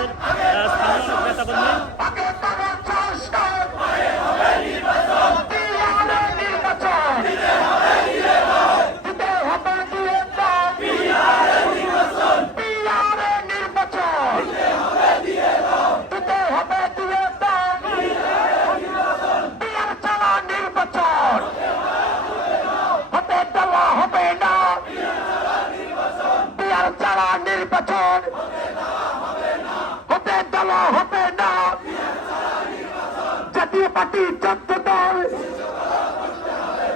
আমাদের স্থানীয় নেতাকর্মী। নির্বাচন হতে দেওয়া হবে না। জাতীয় পার্টি 14 দল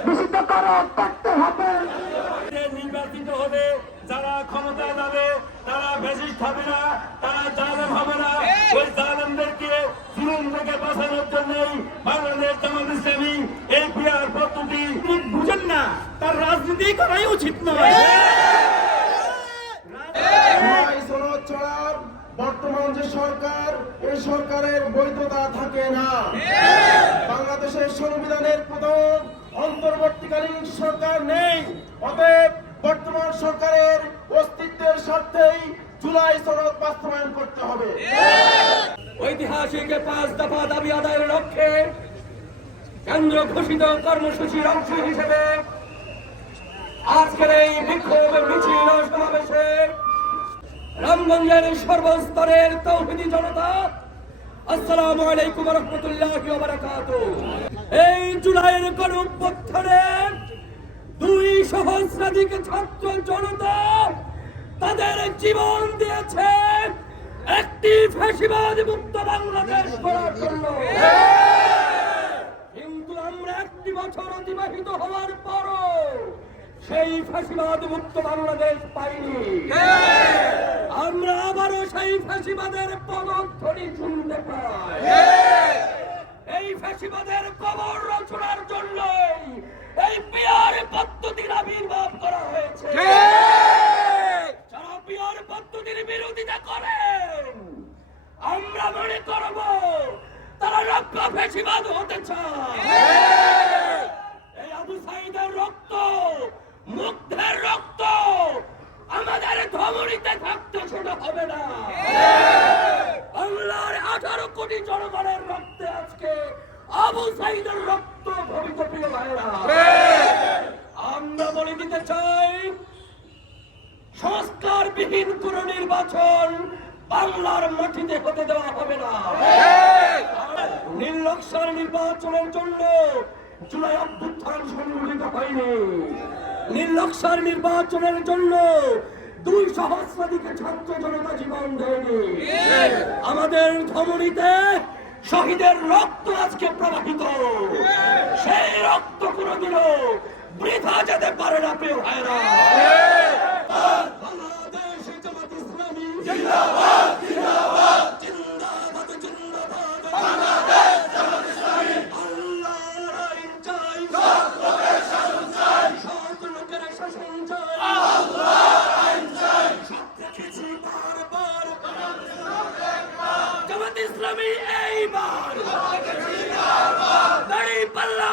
নিষিদ্ধ করতে হবে। নির্বাচিত হবে যারা ক্ষমতায় যাবে তারা ফ্যাসিস্ট হবে না, তারা জালেম হবে না। ওই জালেমদেরকে জুলুম থেকে বাঁচানোর জন্যই বাংলাদেশ জামাত ইসলামী এই পিআর পদ্ধতি বুঝেন না, তার রাজনীতি করাই উচিত নয়। বর্তমান যে সরকার, এই সরকারের বৈধতা থাকে না। বাংলাদেশের সংবিধানের প্রধান অন্তর্বর্তীকালীন সরকার নেই। অতএব বর্তমান সরকারের অস্তিত্বের স্বার্থেই জুলাই সনদ বাস্তবায়ন করতে হবে। ঐতিহাসিক 5 দফা দাবি আদায়ের লক্ষ্যে কেন্দ্র ঘোষিত কর্মসূচির অংশ হিসেবে আজকের এই বিক্ষোভ মিছিল সমাবেশে রামগঞ্জের সর্বস্তরের তৌহিদি জনতা, আসসালামু আলাইকুম ওয়া রাহমাতুল্লাহি ওয়া বারাকাতুহু। এই জুলাইয়ের গণঅভ্যুত্থানে 2 সহস্রাধিক ছাত্র জনতা তাদের জীবন দিয়েছে একটি ফ্যাসিবাদ মুক্ত বাংলাদেশ গড়ার জন্য। কিন্তু আমরা 1 বছর অতিবাহিত হওয়ার পরও সেই ফ্যাসিবাদ মুক্ত বাংলাদেশ পাইনি। আমরা আবারও সেই ফ্যাসিবাদের পদধ্বনি শুনতে পাই। এই ফ্যাসিবাদের কবর রচনার জন্য এই পিআর পদ্ধতির আবির্ভাব করা হয়েছে। যারা পিআর পদ্ধতির বিরোধিতা করেন, আমরা মনে করব তারা রক্ত ফ্যাসিবাদ হতে চায়। এই আবু সাঈদের রক্ত, মুগ্ধের রক্ত আমাদের ধমনীতে থাকতে ছোট হবে না। বাংলার 18 কোটি জনগণের রক্তে আজকে আবু সাঈদের রক্ত ভবিত প্রিয় ভাইরা। আমরা বলে দিতে চাই, সংস্কারবিহীন কোন নির্বাচন বাংলার মাটিতে হতে দেওয়া হবে না। নির্লক্ষার নির্বাচনের জন্য জুলাই অভ্যুত্থান সংগঠিত হয়নি। নির্লক্ষার নির্বাচনের জন্য 2 সহস্রাধিক ছাত্র জনতা জীবন দেয়নি। আমাদের ধমনীতে শহীদের রক্ত আজকে প্রবাহিত। সেই রক্ত কোনদিনও বৃথা যেতে পারে না প্রিয় ভাইরা। বাংলাদেশ জামাত ইসলামী জিন্দাবাদ, জিন্দাবাদ, জিন্দাবাদ, জিন্দাবাদ। বাংলাদেশ জামাত ইসলামী আল্লাহর আইন চাই, সৎ লোকের শাসন চাই, সৎ লোকের শাসন চাই, আল্লাহর আইন চাই। সব দেখেছি বারবার জামাত ইসলামী এইবার দাঁড়িয়ে পাল্লা